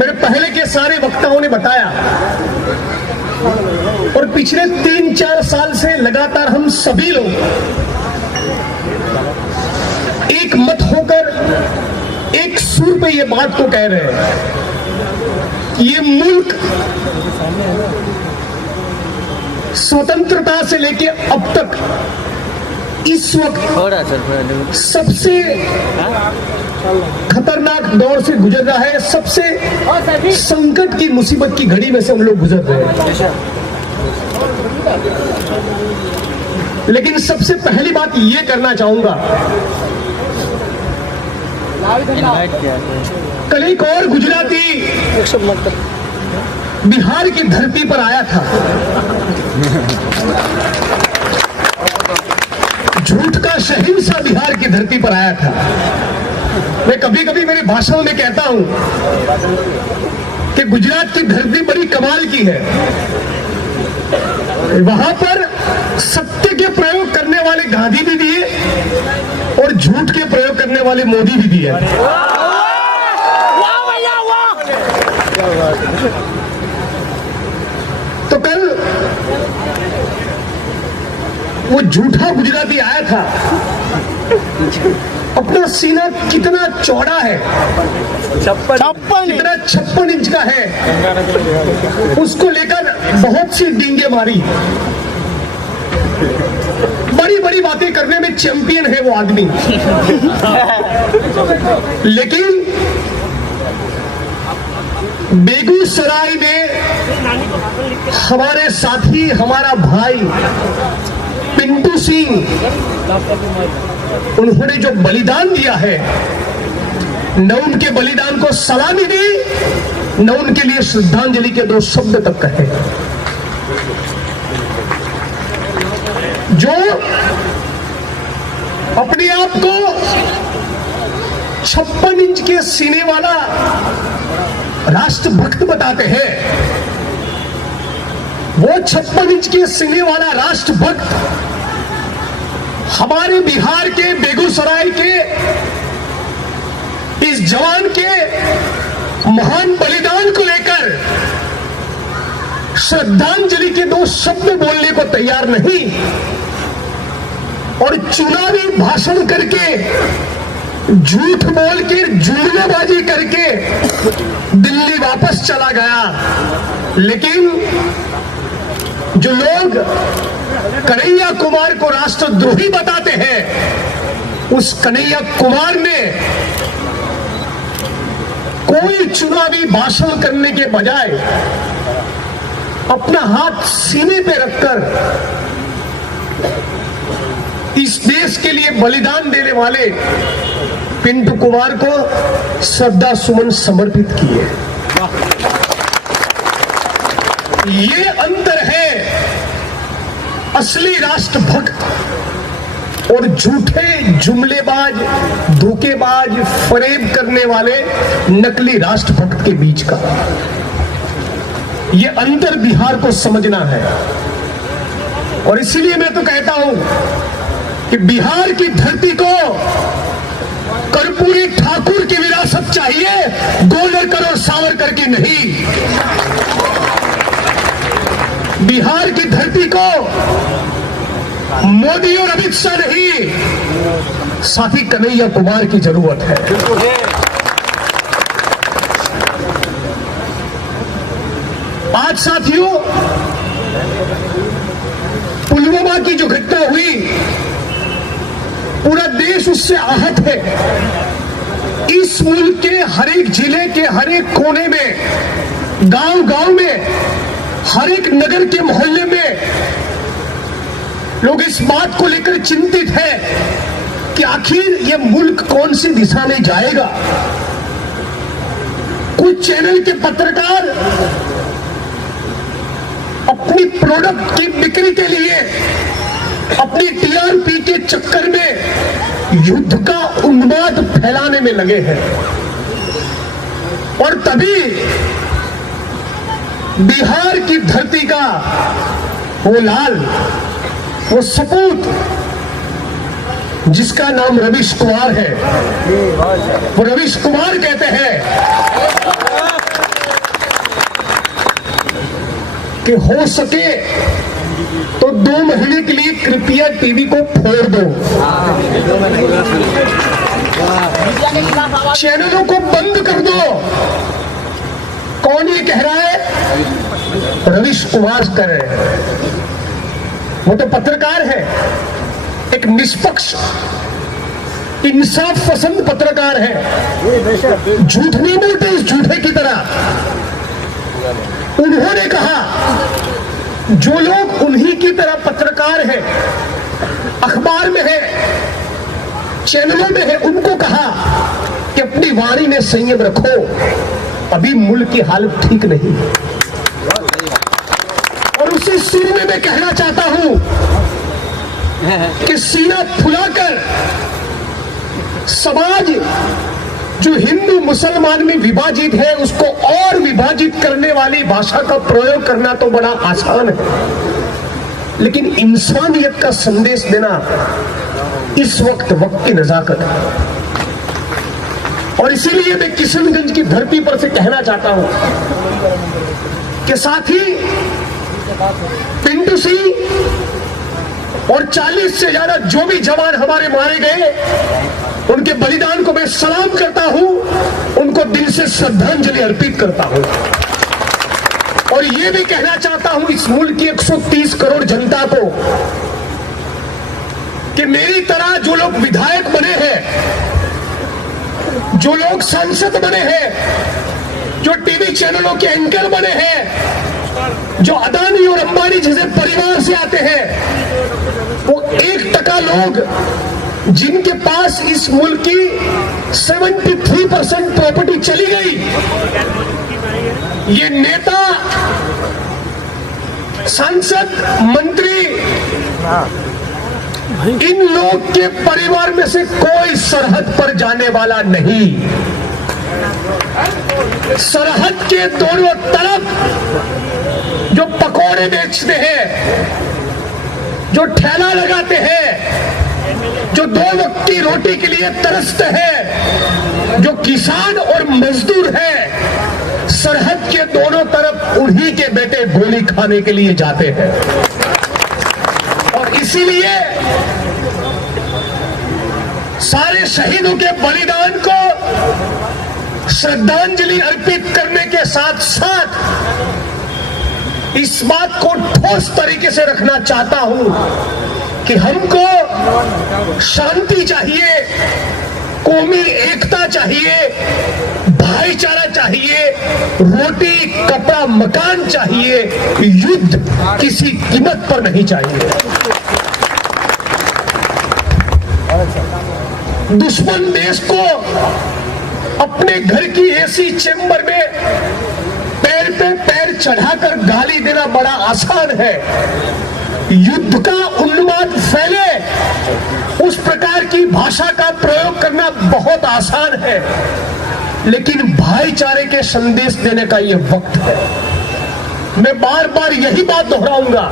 मेरे पहले के सारे वक्ताओं ने बताया और पिछले 3-4 साल से लगातार हम सभी लोग एक मत होकर एक सुर पे ये बात को कह रहे हैं कि ये मुल्क स्वतंत्रता से लेके अब तक इस वक्त सबसे खतरनाक दौर से गुजर रहा है। सबसे संकट की मुसीबत की घड़ी में से हम लोग गुजर रहे हैं। लेकिन सबसे पहली बात ये करना चाहूंगा, कल एक और गुजराती बिहार की धरती पर आया था। झूठ का शहींशाह बिहार की धरती पर आया था। मैं कभी कभी मेरे भाषण में कहता हूं कि गुजरात की धरती बड़ी कमाल की है। वहां पर सत्य के प्रयोग करने वाले गांधी भी दिए और झूठ के प्रयोग करने वाले मोदी भी दिए। तो कल वो झूठा गुजराती आया था। अपना सीना कितना चौड़ा है, 56 इंच का है। उसको लेकर बहुत सी डींगे मारी। बड़ी बड़ी बातें करने में चैंपियन है वो आदमी। लेकिन बेगूसराय में हमारे साथी, हमारा भाई पिंटू सिंह, उन्होंने जो बलिदान दिया है, न उनके बलिदान को सलामी दी, न उनके लिए श्रद्धांजलि के 2 शब्द तक कहे। जो अपने आप को 56 इंच के सीने वाला राष्ट्रभक्त बताते हैं, वो 56 इंच के सीने वाला राष्ट्रभक्त हमारे बिहार के बेगूसराय के इस जवान के महान बलिदान को लेकर श्रद्धांजलि के 2 शब्द बोलने को तैयार नहीं और चुनावी भाषण करके, झूठ बोल के, जुमलेबाजी करके दिल्ली वापस चला गया। लेकिन जो लोग कन्हैया कुमार को राष्ट्रद्रोही बताते हैं, उस कन्हैया कुमार ने कोई चुनावी भाषण करने के बजाय अपना हाथ सीने पे रखकर इस देश के लिए बलिदान देने वाले पिंटू कुमार को श्रद्धा सुमन समर्पित किए। ये अंतर है असली राष्ट्रभक्त और झूठे, जुमलेबाज, धोखेबाज, फरेब करने वाले नकली राष्ट्रभक्त के बीच का। ये अंतर बिहार को समझना है। और इसीलिए मैं तो कहता हूं कि बिहार की धरती को कर्पूरी ठाकुर की विरासत चाहिए, गोलरकर और सावरकर की नहीं। बिहार की धरती को मोदी और अमित शाह नहीं, साथी कन्हैया कुमार की जरूरत है। आज साथियों, पुलवामा की जो घटना हुई, पूरा देश उससे आहत है। इस मुल्क के हर एक जिले के हर एक कोने में, गांव-गांव में, हर एक नगर के मोहल्ले में लोग इस बात को लेकर चिंतित है कि आखिर ये मुल्क कौन सी दिशा में जाएगा। कुछ चैनल के पत्रकार अपनी प्रोडक्ट की बिक्री के लिए, अपनी टीआरपी के चक्कर में युद्ध का उन्माद फैलाने में लगे हैं। और तभी बिहार की धरती का वो लाल, वो सपूत, जिसका नाम रवीश कुमार है, वो रवीश कुमार कहते हैं कि हो सके तो 2 महीने के लिए कृपया टीवी को फोड़ दो, चैनलों को बंद कर दो। कौन ये कह रहा है? रवीश कुमार कर रहे हैं। वो तो पत्रकार है, एक निष्पक्ष इंसाफ पसंद पत्रकार है, झूठ नहीं बोलते इस झूठे की तरह। उन्होंने कहा जो लोग उन्हीं की तरह पत्रकार हैं, अखबार में है, चैनलों में है, उनको कहा कि अपनी वाणी में संयम रखो, अभी मुल्क की हालत ठीक नहीं। और उसी सुर में मैं कहना चाहता हूं कि सीना फुलाकर समाज जो हिंदू मुसलमान में विभाजित है उसको और विभाजित करने वाली भाषा का प्रयोग करना तो बड़ा आसान है, लेकिन इंसानियत का संदेश देना इस वक्त की नजाकत है। और इसीलिए मैं किशनगंज की धरती पर से कहना चाहता हूं कि साथी पिंटू सिंह और 40 से ज्यादा जो भी जवान हमारे मारे गए, उनके बलिदान को मैं सलाम करता हूं, उनको दिल से श्रद्धांजलि अर्पित करता हूं। और यह भी कहना चाहता हूं इस मुल्क की 130 करोड़ जनता को कि मेरी तरह जो लोग विधायक बने हैं, जो लोग सांसद बने हैं, जो टीवी चैनलों के एंकर बने हैं, जो अदानी और अंबानी जैसे परिवार से आते हैं, वो 1% लोग जिनके पास इस मुल्क की 73% प्रॉपर्टी चली गई, ये नेता, सांसद, मंत्री, इन लोग के परिवार में से कोई सरहद पर जाने वाला नहीं। सरहद के दोनों तरफ जो पकौड़े बेचते हैं, जो ठेला लगाते हैं, जो 2 वक्त की रोटी के लिए तरसते हैं, जो किसान और मजदूर हैं, सरहद के दोनों तरफ उन्हीं के बेटे गोली खाने के लिए जाते हैं। और इसीलिए सारे शहीदों के बलिदान को श्रद्धांजलि अर्पित करने के साथ साथ इस बात को ठोस तरीके से रखना चाहता हूं कि हमको शांति चाहिए, कौमी एकता चाहिए, भाईचारा चाहिए, रोटी, कपड़ा, मकान चाहिए, युद्ध किसी कीमत पर नहीं चाहिए। दुश्मन देश को अपने घर की एसी चेंबर में पैर पे पैर चढ़ाकर गाली देना बड़ा आसान है। युद्ध का उन्माद फैले, उस प्रकार की भाषा का प्रयोग करना बहुत आसान है, लेकिन भाईचारे के संदेश देने का यह वक्त है। मैं बार बार यही बात दोहराऊंगा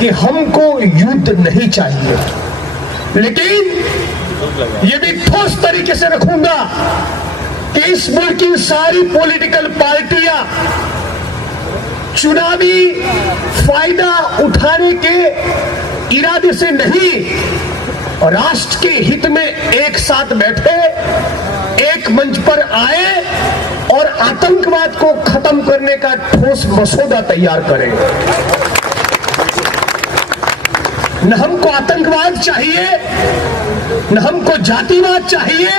कि हमको युद्ध नहीं चाहिए, लेकिन ये भी ठोस तरीके से रखूंगा कि इस मुल्क की सारी पॉलिटिकल पार्टियां चुनावी फायदा उठाने के इरादे से नहीं, राष्ट्र के हित में एक साथ बैठे, एक मंच पर आए और आतंकवाद को खत्म करने का ठोस मसौदा तैयार करें। न हमको आतंकवाद चाहिए, न हमको जातिवाद चाहिए,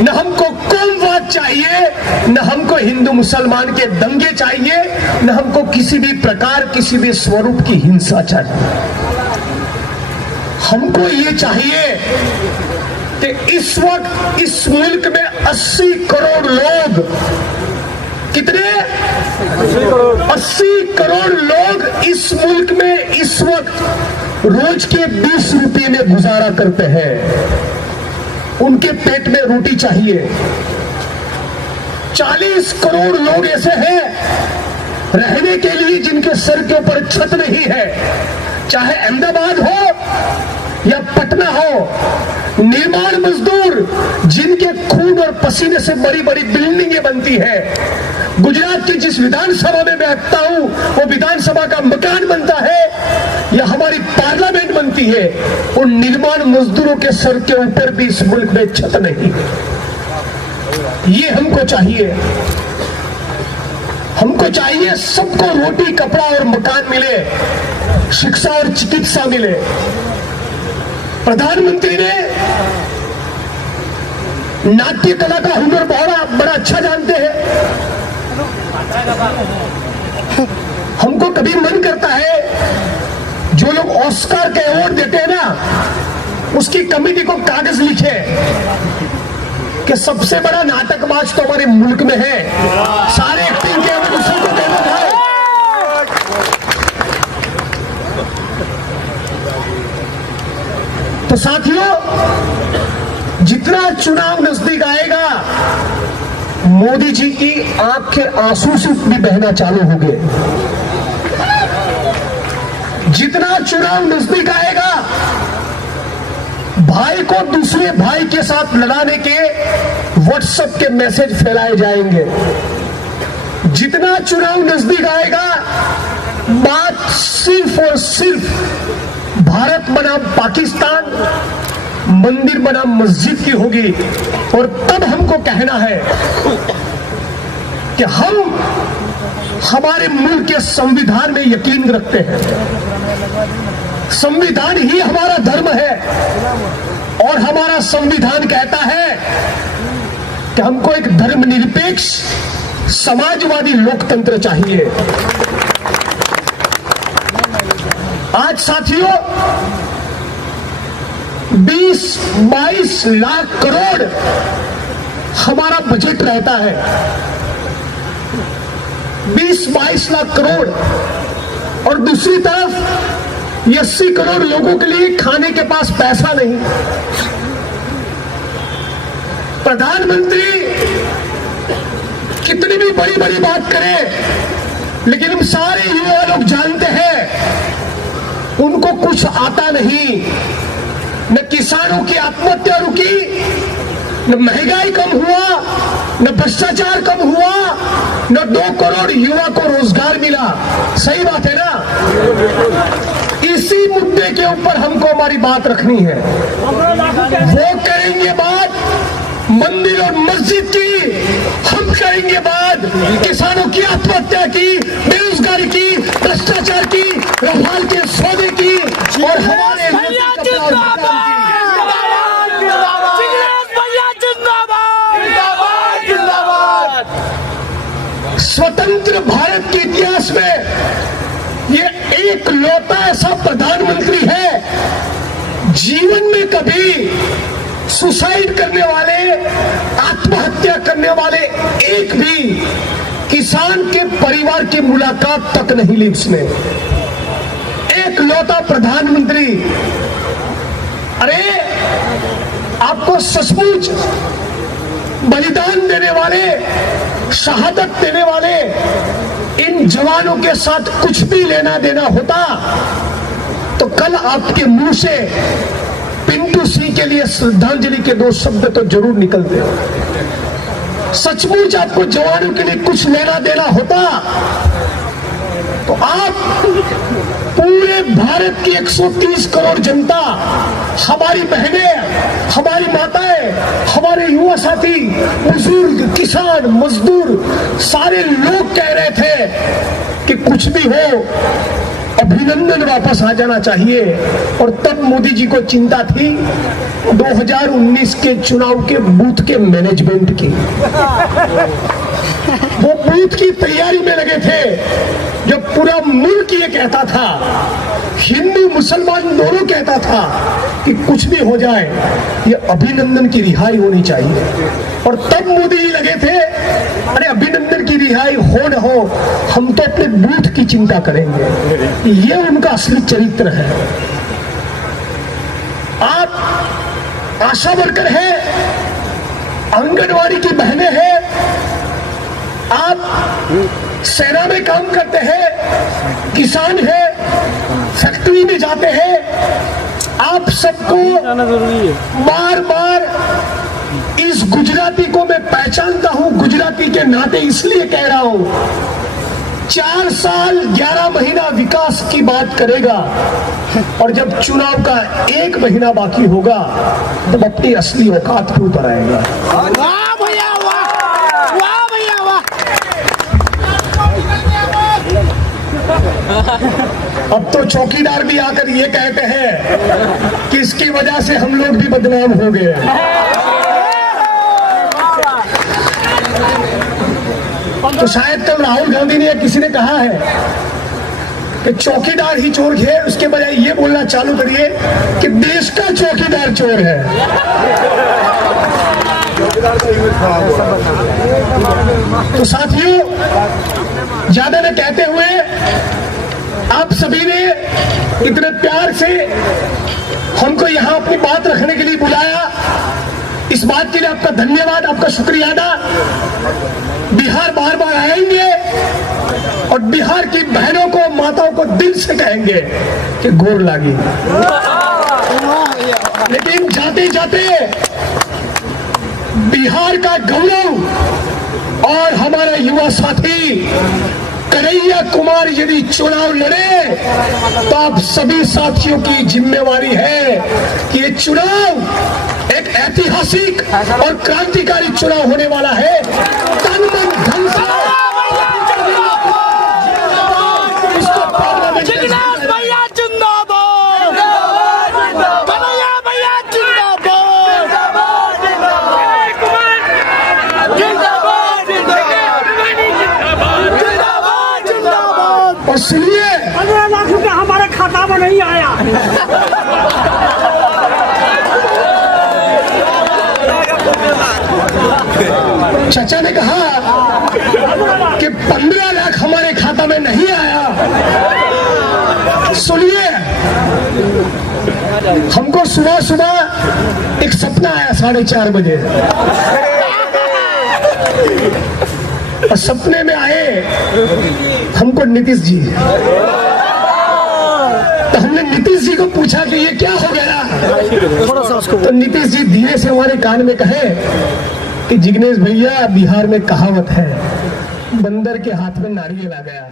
न हमको कौमवाद चाहिए, न हमको हिंदू मुसलमान के दंगे चाहिए, न हमको किसी भी प्रकार, किसी भी स्वरूप की हिंसा चाहिए। हमको ये चाहिए कि इस वक्त इस मुल्क में 80 करोड़ लोग, कितने? 80 करोड़ लोग इस मुल्क में इस वक्त रोज के 20 रुपये में गुजारा करते हैं। उनके पेट में रोटी चाहिए। 40 करोड़ लोग ऐसे हैं रहने के लिए जिनके सर के ऊपर छत नहीं है, चाहे अहमदाबाद हो या पटना हो, निर्माण मजदूर जिनके खून और पसीने से बड़ी बड़ी बिल्डिंगें बनती है, गुजरात की जिस विधानसभा में बैठता हूं वो विधानसभा का मकान बनता है या हमारी पार्लियामेंट बनती है, उन निर्माण मजदूरों के सर के ऊपर भी इस मुल्क में छत नहीं। ये हमको चाहिए। हमको चाहिए सबको रोटी, कपड़ा और मकान मिले, शिक्षा और चिकित्सा मिले। प्रधानमंत्री ने नाट्य कला का हुनर बड़ा अच्छा जानते हैं। हमको कभी मन करता है जो लोग ऑस्कार के अवार्ड देते हैं ना, उसकी कमेटी को कागज लिखे कि सबसे बड़ा नाटकबाज तो हमारे मुल्क में है, सारे एक्टिंग के हमें दूसरे को देना है। तो साथियों, जितना चुनाव नजदीक आएगा, मोदी जी की आंख के आंसू से भी बहना चालू हो गए। जितना चुनाव नजदीक आएगा, भाई को दूसरे भाई के साथ लड़ाने के व्हाट्सएप के मैसेज फैलाए जाएंगे। जितना चुनाव नजदीक आएगा, बात सिर्फ और सिर्फ भारत बनाम पाकिस्तान, मंदिर बनाम मस्जिद की होगी। और तब हमको कहना है कि हम हमारे मुल्क के संविधान में यकीन रखते हैं। संविधान ही हमारा धर्म है और हमारा संविधान कहता है कि हमको एक धर्मनिरपेक्ष समाजवादी लोकतंत्र चाहिए। आज साथियों, 20-22 लाख करोड़ हमारा बजट रहता है। 20-22 लाख करोड़, और दूसरी तरफ 80 करोड़ लोगों के लिए खाने के पास पैसा नहीं। प्रधानमंत्री कितनी भी बड़ी बड़ी बात करे, लेकिन हम सारे युवा लोग जानते हैं उनको कुछ आता नहीं। न किसानों की आत्महत्या रुकी, न महंगाई कम हुआ, न भ्रष्टाचार कम हुआ, न 2 करोड़ युवा को रोजगार मिला। सही बात है ना? इसी मुद्दे के ऊपर हमको हमारी बात रखनी है। वो करेंगे बात मंदिर और मस्जिद की, हम करेंगे बात किसानों की आत्महत्या की, बेरोजगारी की, भ्रष्टाचार की, रफाल के सौदे की और हमारे स्वतंत्र भारत के इतिहास में ये एक लौटा ऐसा प्रधानमंत्री है जीवन में कभी सुसाइड करने वाले, आत्महत्या करने वाले एक भी किसान के परिवार की मुलाकात तक नहीं ली उसने। एक लौटा प्रधानमंत्री। अरे आपको सचमुच बलिदान देने वाले, शहादत देने वाले इन जवानों के साथ कुछ भी लेना देना होता तो कल आपके मुंह से पिंटू सिंह के लिए श्रद्धांजलि के 2 शब्द तो जरूर निकलते। सचमुच आपको जवानों के लिए कुछ लेना देना होता तो आप पूरे भारत की 130 करोड़ जनता, हमारी बहनें, हमारी माताएं, हमारे युवा साथी, बुजुर्ग, किसान, मजदूर, सारे लोग कह रहे थे कि कुछ भी हो अभिनंदन वापस आ जाना चाहिए। और तब मोदी जी को चिंता थी 2019 के चुनाव के बूथ के मैनेजमेंट की। वो बूथ की तैयारी में लगे थे। जो पूरा मुल्क ये कहता था, हिंदू मुसलमान दोनों कहता था कि कुछ भी हो जाए ये अभिनंदन की रिहाई होनी चाहिए। और तब मोदी जी लगे थे, अरे अभिनंदन की रिहाई हो न हो, हम तो अपने बूथ की चिंता करेंगे। ये उनका असली चरित्र है। आप आशा वर्कर हैं, आंगनवाड़ी की बहनें हैं, आप सेना में काम करते हैं, किसान हैं, फैक्ट्री में जाते हैं, आप सबको बार बार इस गुजराती को मैं पहचानता हूं, गुजराती के नाते इसलिए कह रहा हूं, 4 साल 11 महीना विकास की बात करेगा और जब चुनाव का 1 महीना बाकी होगा तब अपनी असली औकात पे उतर आएगा। वाह भैया वाह, वाह भैया वाह। अब तो चौकीदार भी आकर ये कहते हैं कि इसकी वजह से हम लोग भी बदनाम हो गए। तो शायद कल राहुल गांधी ने किसी ने कहा है कि चौकीदार ही चोर है, उसके बजाय ये बोलना चालू करिए कि देश का चौकीदार चोर है। तो साथियों, ज्यादा न कहते हुए आप सभी ने इतने प्यार से हमको यहां अपनी बात रखने के लिए बुलाया, इस बात के लिए आपका धन्यवाद, आपका शुक्रिया अदा। बिहार बार बार आएंगे और बिहार की बहनों को, माताओं को दिल से कहेंगे कि गोर लागी। लेकिन जाते जाते बिहार का गौरव और हमारा युवा साथी कन्हैया कुमार यदि चुनाव लड़े तो आप सभी साथियों की जिम्मेवारी है कि ये चुनाव एक ऐतिहासिक और क्रांतिकारी चुनाव होने वाला है। तन मन धन से जिग्नेश भैया जिंदाबाद, कन्हैया भैया जिंदाबाद, जिंदाबाद, जिंदाबाद। और सुनिए, 15 लाख रुपया हमारे खाता में नहीं आया। चाचा ने कहा कि 15 लाख हमारे खाता में नहीं आया। सुनिए, हमको सुबह सुबह एक सपना आया 4:30 बजे, और सपने में आए हमको नीतीश जी। तो हमने नीतीश जी को पूछा कि ये क्या हो गया, तो नीतीश जी धीरे से हमारे कान में कहे कि जिग्नेश भैया, बिहार में कहावत है, बंदर के हाथ में नारियल आ गया।